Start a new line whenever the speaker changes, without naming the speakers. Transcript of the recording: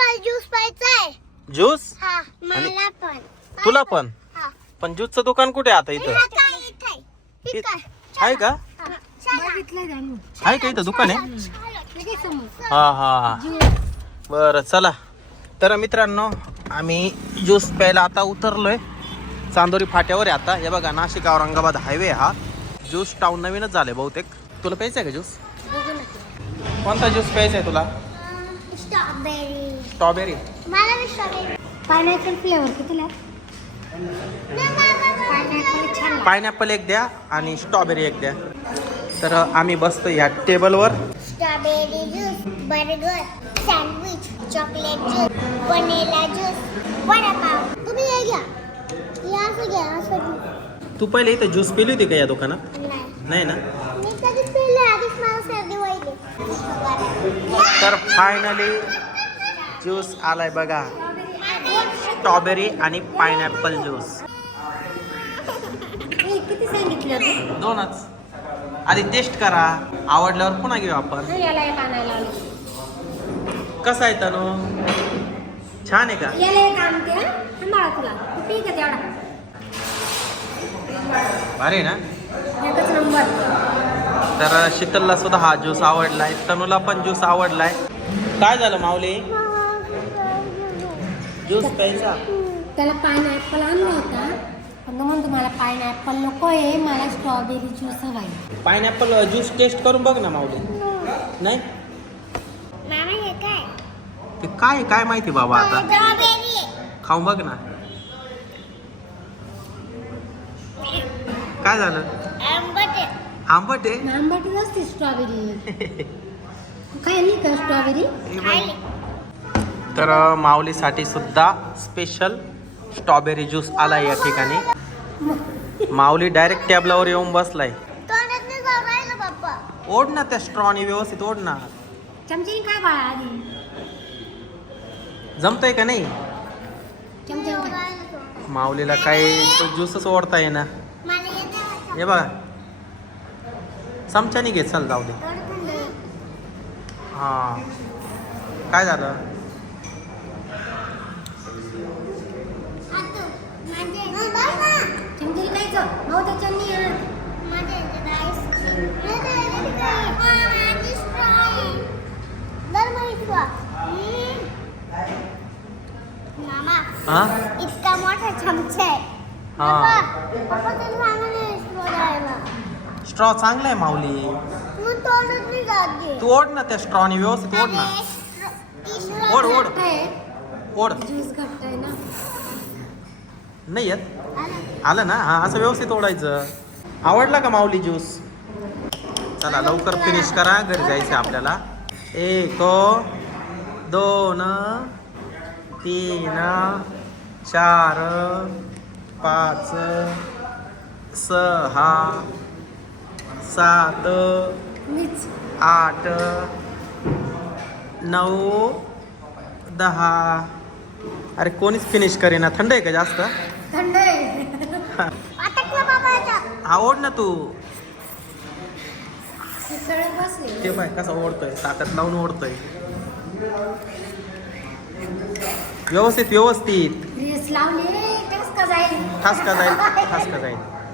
मला ज्यूस प्यायचा आहे.
ज्यूस
हा मला पण.
तुला पण
हा.
पण ज्यूसचं दुकान कुठे आहे आता इथं
इथे
आहे का आहे का इथं दुकान आहे हा हा बरं चला तर मित्रांनो आम्ही ज्यूस प्यायला आता उतरलोय चांदोरी फाट्यावर आहे आता हे बघा नाशिक औरंगाबाद हायवे हा ज्यूस टाऊन नवीनच झालंय बहुतेक तुला प्यायचं आहे का ज्यूस कोणता ज्यूस प्यायचा आहे तुला
स्ट्रॉबेरी.
स्ट्रॉबेरी
मला भी स्ट्रॉबेरी. पायनॅपल फ्लेवर कितीला? पायनॅपल छान.
पायनॅपल एक द्या आणि स्ट्रॉबेरी एक द्या तर आम्ही बसतो या टेबलवर
strawberry juice, burger, sandwich, chocolate juice, vanilla juice, vada pav. तुम्ही हे घ्या. या असं घ्या असं.
तू पहिले इथं ज्यूस पिली होती का या दुकानात
नाही.
नाही ना
मी कधीच पिले आधीच मला सर्दी व्हायली.
तर फायनली ज्यूस आलाय बघा स्ट्रॉबेरी आणि पायनॅपल ज्यूस
किती सांगितलं?
दोनच आधी टेस्ट करा आवडल्यावर पुन्हा घेऊ आपण
याला एक आणायला आलो.
कसं आहे तनु छान आहे का
याला एक आणते हा. सांभाळा तुला. तू पी का तेवढा?
भारी आहे ना
एकच नंबर.
तर शीतलला सुद्धा हा ज्यूस आवडलाय तनूला पण ज्यूस आवडलाय काय झालं माऊली ज्यूस प्यायचा
त्याला पायनॅपल आणला होता पण म्हणतो मला पायनॅपल नको आहे मला स्ट्रॉबेरी ज्यूस हवा आहे.
पायनॅपल ज्यूस टेस्ट करून बघ ना माऊली नाही
मामा हे काय?
ते काय काय माहिती बाबा आता
स्ट्रॉबेरी.
खाऊन बघ ना काय झालं
आंबट आहे.
आंबट आहे
आंबट असते स्ट्रॉबेरी. खायली का स्ट्रॉबेरी? खायली.
तर माऊलीसाठी सुद्धा स्पेशल स्ट्रॉबेरी ज्यूस आला या ठिकाणी माऊली डायरेक्ट टेबलावर येऊन बसलाय
तोंडात नाही जाऊ राहिलं बाप्पा.
ओढ ना त्या स्ट्रॉनी व्यवस्थित ओढ ना
चमच्याने काय बाळा आधी?
जमतंय का नाही
चमच्याने
माऊलीला काही तो ज्यूसच ओढता येईना हे बघा चमच्याने घे चल जाऊ दे हा काय झालं हा
इतका मोठा चमचा आहे.
हा
पप्पा तुला सांगितलं स्ट्रॉ द्यायला.
स्ट्रॉ चांगला आहे माऊली
तू तोंडात नाही जात घे.
तू ओढ ना त्या स्ट्रॉनी व्यवस्थित ओढ ना ओढ ओढ ओढ
ज्यूस घट्ट आहे ना.
नाही येत आलं ना हा असं व्यवस्थित ओढायचं आवडला का माऊली ज्यूस चला लवकर फिनिश करा घरी जायचं आपल्याला 1 2 3 4 5 6 7
मीच
8 9 10 अरे कोणीच फिनिश करेना थंड आहे का जास्त
थंड आहे. अटकला बाबा याच्यात.
हा ओढ ना तू
ते सगळे बसले.
ते पाय कसा ओढतोय ताकद लावून ओढतोय व्यवस्थित व्यवस्थित
रेस लावले कस का जाईल?
ठास का जाईल